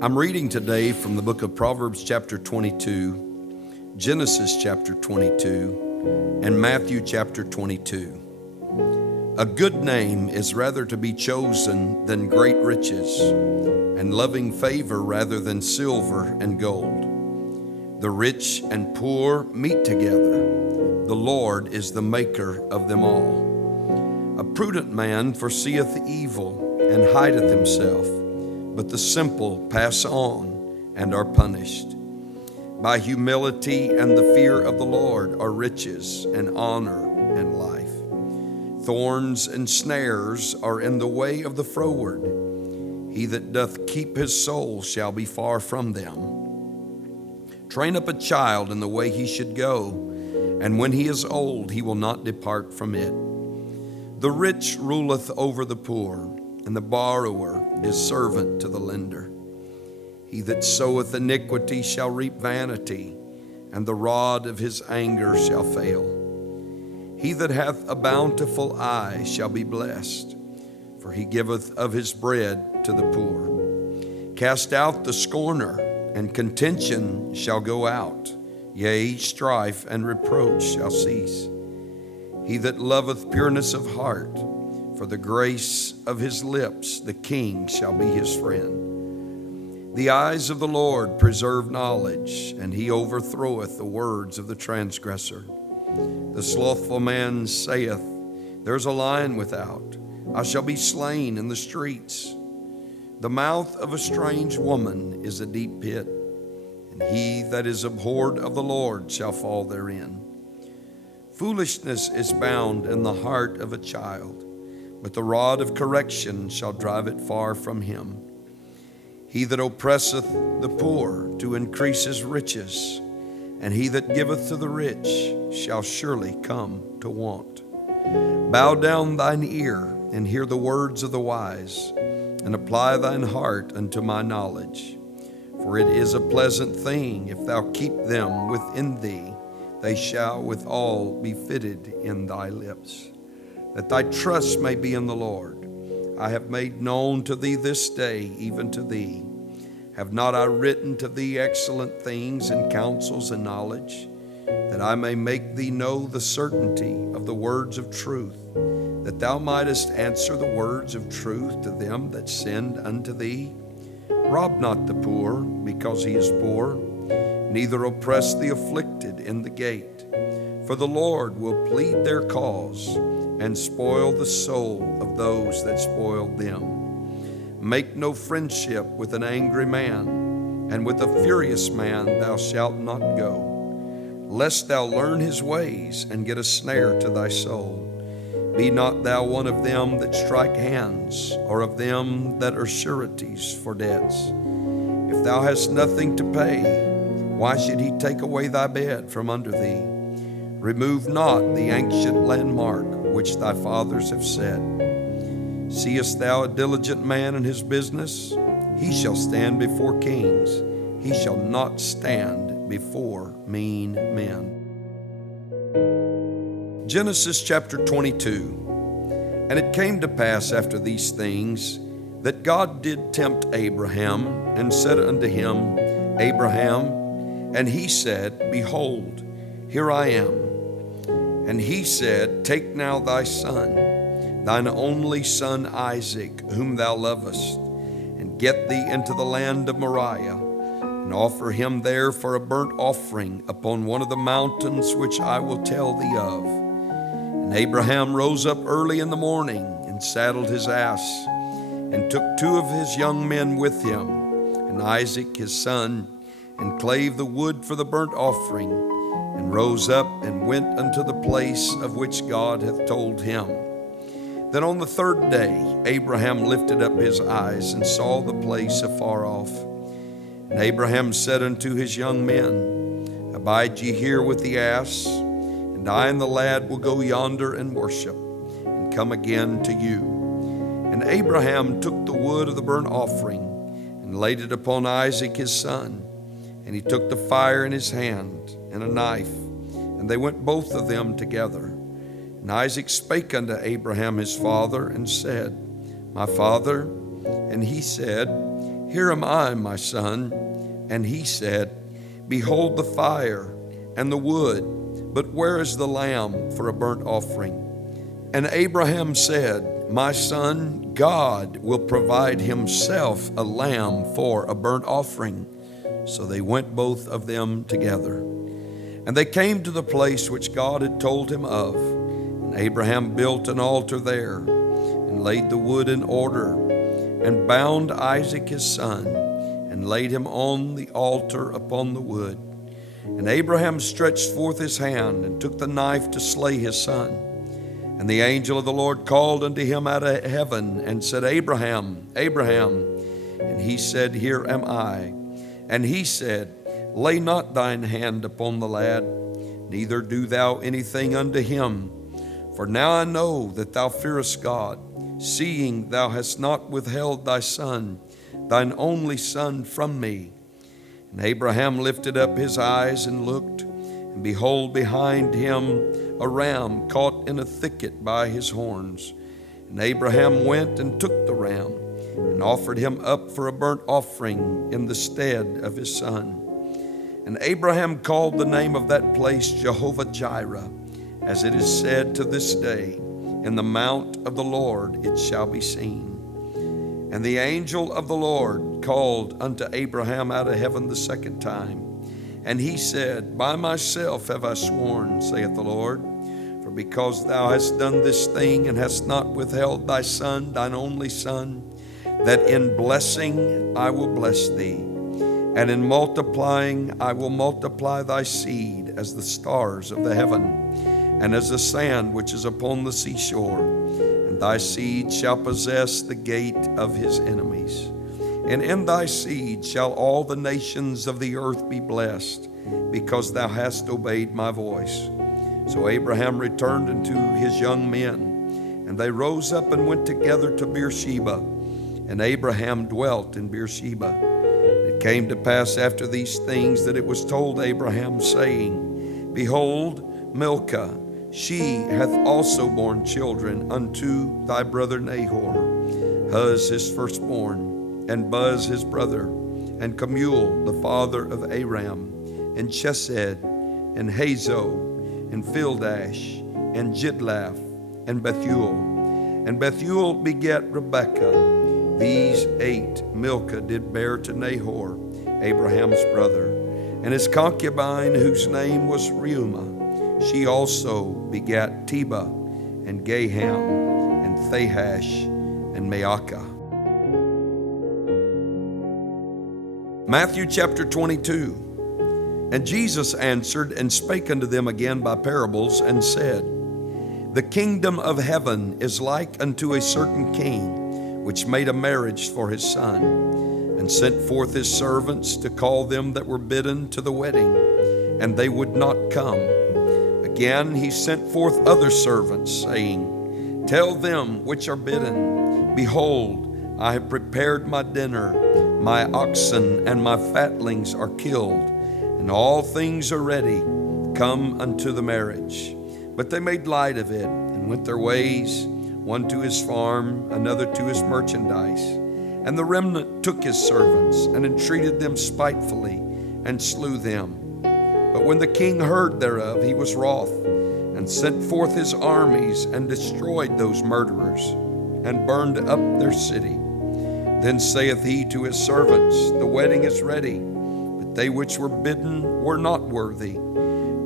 I'm reading today from the book of Proverbs chapter 22, Genesis chapter 22, and Matthew chapter 22. A good name is rather to be chosen than great riches, and loving favor rather than silver and gold. The rich and poor meet together. The Lord is the maker of them all. A prudent man foreseeth evil and hideth himself, but the simple pass on and are punished. By humility and the fear of the Lord are riches and honor and life. Thorns and snares are in the way of the froward. He that doth keep his soul shall be far from them. Train up a child in the way he should go, and when he is old he will not depart from it. The rich ruleth over the poor, and the borrower is servant to the lender. He that soweth iniquity shall reap vanity, and the rod of his anger shall fail. He that hath a bountiful eye shall be blessed, for he giveth of his bread to the poor. Cast out the scorner, and contention shall go out, yea, strife and reproach shall cease. He that loveth pureness of heart, for the grace of his lips the king shall be his friend. The eyes of the Lord preserve knowledge, and he overthroweth the words of the transgressor. The slothful man saith, There is a lion without, I shall be slain in the streets. The mouth of a strange woman is a deep pit, and he that is abhorred of the Lord shall fall therein. Foolishness is bound in the heart of a child, but the rod of correction shall drive it far from him. He that oppresseth the poor to increase his riches, and he that giveth to the rich shall surely come to want. Bow down thine ear and hear the words of the wise, and apply thine heart unto my knowledge. For it is a pleasant thing if thou keep them within thee, they shall withal be fitted in thy lips. That thy trust may be in the Lord. I have made known to thee this day, even to thee. Have not I written to thee excellent things and counsels and knowledge, that I may make thee know the certainty of the words of truth, that thou mightest answer the words of truth to them that send unto thee? Rob not the poor, because he is poor, neither oppress the afflicted in the gate. For the Lord will plead their cause, and spoil the soul of those that spoil them. Make no friendship with an angry man, and with a furious man thou shalt not go, lest thou learn his ways and get a snare to thy soul. Be not thou one of them that strike hands, or of them that are sureties for debts. If thou hast nothing to pay, why should he take away thy bed from under thee? Remove not the ancient landmark which thy fathers have set. Seest thou a diligent man in his business? He shall stand before kings. He shall not stand before mean men. Genesis chapter 22. And it came to pass after these things that God did tempt Abraham, and said unto him, Abraham. And he said, Behold, here I am. And he said, Take now thy son, thine only son Isaac, whom thou lovest, and get thee into the land of Moriah, and offer him there for a burnt offering upon one of the mountains which I will tell thee of. And Abraham rose up early in the morning, and saddled his ass, and took two of his young men with him, and Isaac his son, and clave the wood for the burnt offering, and rose up and went unto the place of which God hath told him. Then on the third day Abraham lifted up his eyes, and saw the place afar off. And Abraham said unto his young men, Abide ye here with the ass, and I and the lad will go yonder and worship, and come again to you. And Abraham took the wood of the burnt offering, and laid it upon Isaac his son. And he took the fire in his hand, and a knife, and they went both of them together. And Isaac spake unto Abraham his father, and said, My father. And he said, Here am I, my son. And he said, Behold the fire and the wood, but where is the lamb for a burnt offering? And Abraham said, My son, God will provide himself a lamb for a burnt offering. So they went both of them together. And they came to the place which God had told him of. And Abraham built an altar there, and laid the wood in order, and bound Isaac his son, and laid him on the altar upon the wood. And Abraham stretched forth his hand, and took the knife to slay his son. And the angel of the Lord called unto him out of heaven, and said, Abraham, Abraham. And he said, Here am I. And he said, Lay not thine hand upon the lad, neither do thou anything unto him. For now I know that thou fearest God, seeing thou hast not withheld thy son, thine only son, from me. And Abraham lifted up his eyes and looked, and behold, behind him a ram caught in a thicket by his horns. And Abraham went and took the ram, and offered him up for a burnt offering in the stead of his son. And Abraham called the name of that place Jehovah-Jireh, as it is said to this day, In the mount of the Lord it shall be seen. And the angel of the Lord called unto Abraham out of heaven the second time. And he said, By myself have I sworn, saith the Lord, for because thou hast done this thing, and hast not withheld thy son, thine only son, that in blessing I will bless thee, and in multiplying I will multiply thy seed as the stars of the heaven, and as the sand which is upon the seashore. And thy seed shall possess the gate of his enemies. And in thy seed shall all the nations of the earth be blessed, because thou hast obeyed my voice. So Abraham returned unto his young men, and they rose up and went together to Beersheba. And Abraham dwelt in Beersheba. It came to pass after these things that it was told Abraham, saying, Behold, Milcah, she hath also borne children unto thy brother Nahor, Huz his firstborn, and Buz his brother, and Kemuel the father of Aram, and Chesed, and Hazo, and Pildash, and Jidlaph, and Bethuel. And Bethuel begat Rebekah. These 8 Milcah did bear to Nahor, Abraham's brother, and his concubine, whose name was Reumah. She also begat Tebah, and Gaham, and Thahash, and Maacah. Matthew chapter 22. And Jesus answered and spake unto them again by parables, and said, The kingdom of heaven is like unto a certain king, which made a marriage for his son, and sent forth his servants to call them that were bidden to the wedding, and they would not come. Again he sent forth other servants, saying, Tell them which are bidden, Behold, I have prepared my dinner, my oxen and my fatlings are killed, and all things are ready. Come unto the marriage. But they made light of it, and went their ways, one to his farm, another to his merchandise. And the remnant took his servants, and entreated them spitefully, and slew them. But when the king heard thereof, he was wroth, and sent forth his armies, and destroyed those murderers, and burned up their city. Then saith he to his servants, The wedding is ready, but they which were bidden were not worthy.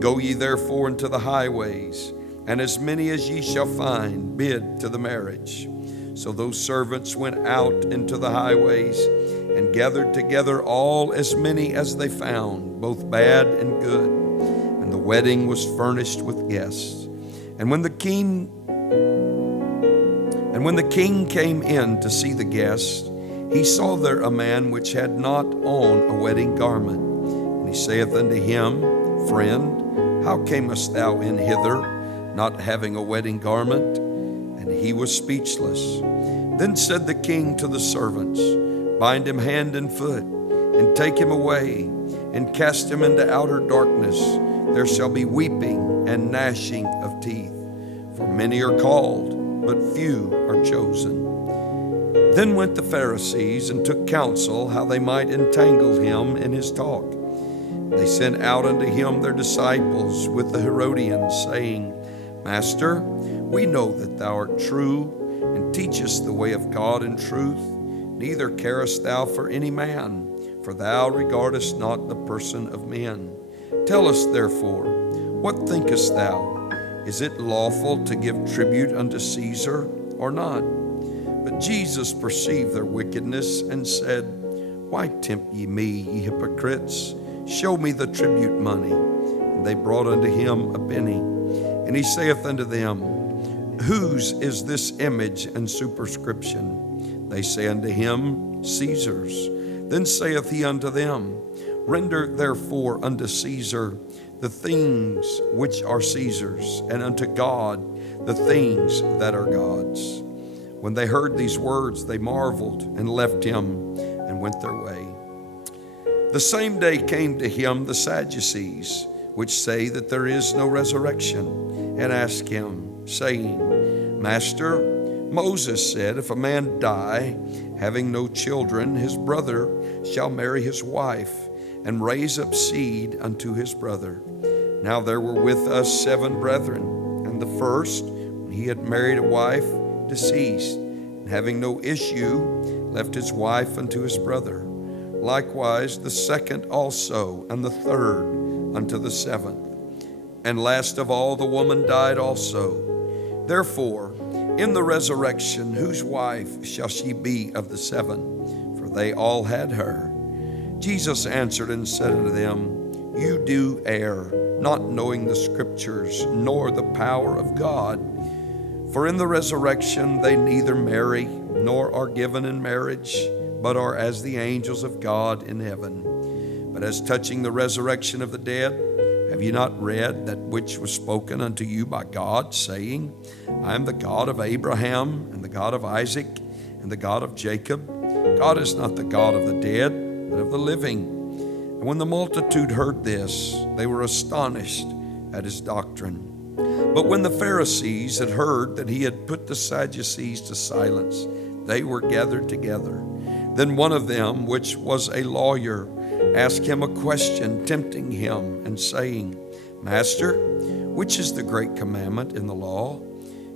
Go ye therefore into the highways, and as many as ye shall find, bid to the marriage. So those servants went out into the highways, and gathered together all as many as they found, both bad and good. And the wedding was furnished with guests. And when the king came in to see the guests, he saw there a man which had not on a wedding garment. And he saith unto him, Friend, how camest thou in hither, not having a wedding garment? And he was speechless. Then said the king to the servants, Bind him hand and foot, and take him away, and cast him into outer darkness. There shall be weeping and gnashing of teeth. For many are called, but few are chosen. Then went the Pharisees and took counsel how they might entangle him in his talk. They sent out unto him their disciples with the Herodians, saying, Master, we know that thou art true, and teachest the way of God in truth. Neither carest thou for any man, for thou regardest not the person of men. Tell us therefore, what thinkest thou? Is it lawful to give tribute unto Caesar or not? But Jesus perceived their wickedness, and said, Why tempt ye me, ye hypocrites? Show me the tribute money. And they brought unto him a penny. And he saith unto them, Whose is this image and superscription? They say unto him, Caesar's. Then saith he unto them, Render therefore unto Caesar the things which are Caesar's, and unto God the things that are God's. When they heard these words, they marveled, and left him, and went their way. The same day came to him the Sadducees, which say that there is no resurrection, and asked him, saying, Master, Moses said, if a man die, having no children, his brother shall marry his wife, and raise up seed unto his brother. Now there were with us 7 brethren, and the first, when he had married a wife, deceased, and having no issue, left his wife unto his brother. Likewise the second also, and the third unto the 7th. And last of all the woman died also. Therefore, in the resurrection, whose wife shall she be of the 7? For they all had her. Jesus answered and said unto them, You do err, not knowing the Scriptures, nor the power of God. For in the resurrection they neither marry, nor are given in marriage, but are as the angels of God in heaven. But as touching the resurrection of the dead, have ye not read that which was spoken unto you by God, saying, I am the God of Abraham, and the God of Isaac, and the God of Jacob? God is not the God of the dead, but of the living. And when the multitude heard this, they were astonished at his doctrine. But when the Pharisees had heard that he had put the Sadducees to silence, they were gathered together. Then one of them, which was a lawyer, asked him a question, tempting him, and saying, Master, which is the great commandment in the law?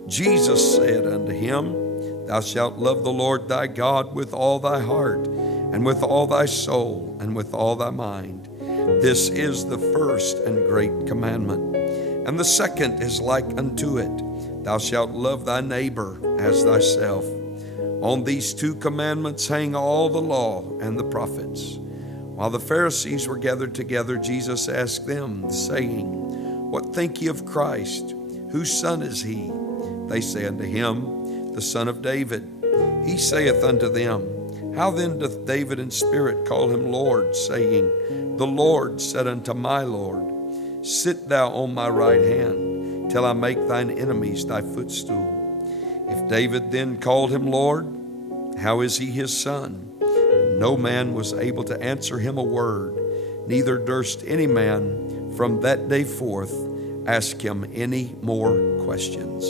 Jesus said unto him, Thou shalt love the Lord thy God with all thy heart, and with all thy soul, and with all thy mind. This is the first and great commandment. And the second is like unto it, Thou shalt love thy neighbor as thyself. On these 2 commandments hang all the law and the prophets. While the Pharisees were gathered together, Jesus asked them, saying, What think ye of Christ? Whose son is he? They say unto him, The son of David. He saith unto them, How then doth David in spirit call him Lord, saying, The Lord said unto my Lord, Sit thou on my right hand, till I make thine enemies thy footstool. If David then called him Lord, how is he his son? And no man was able to answer him a word, neither durst any man from that day forth ask him any more questions.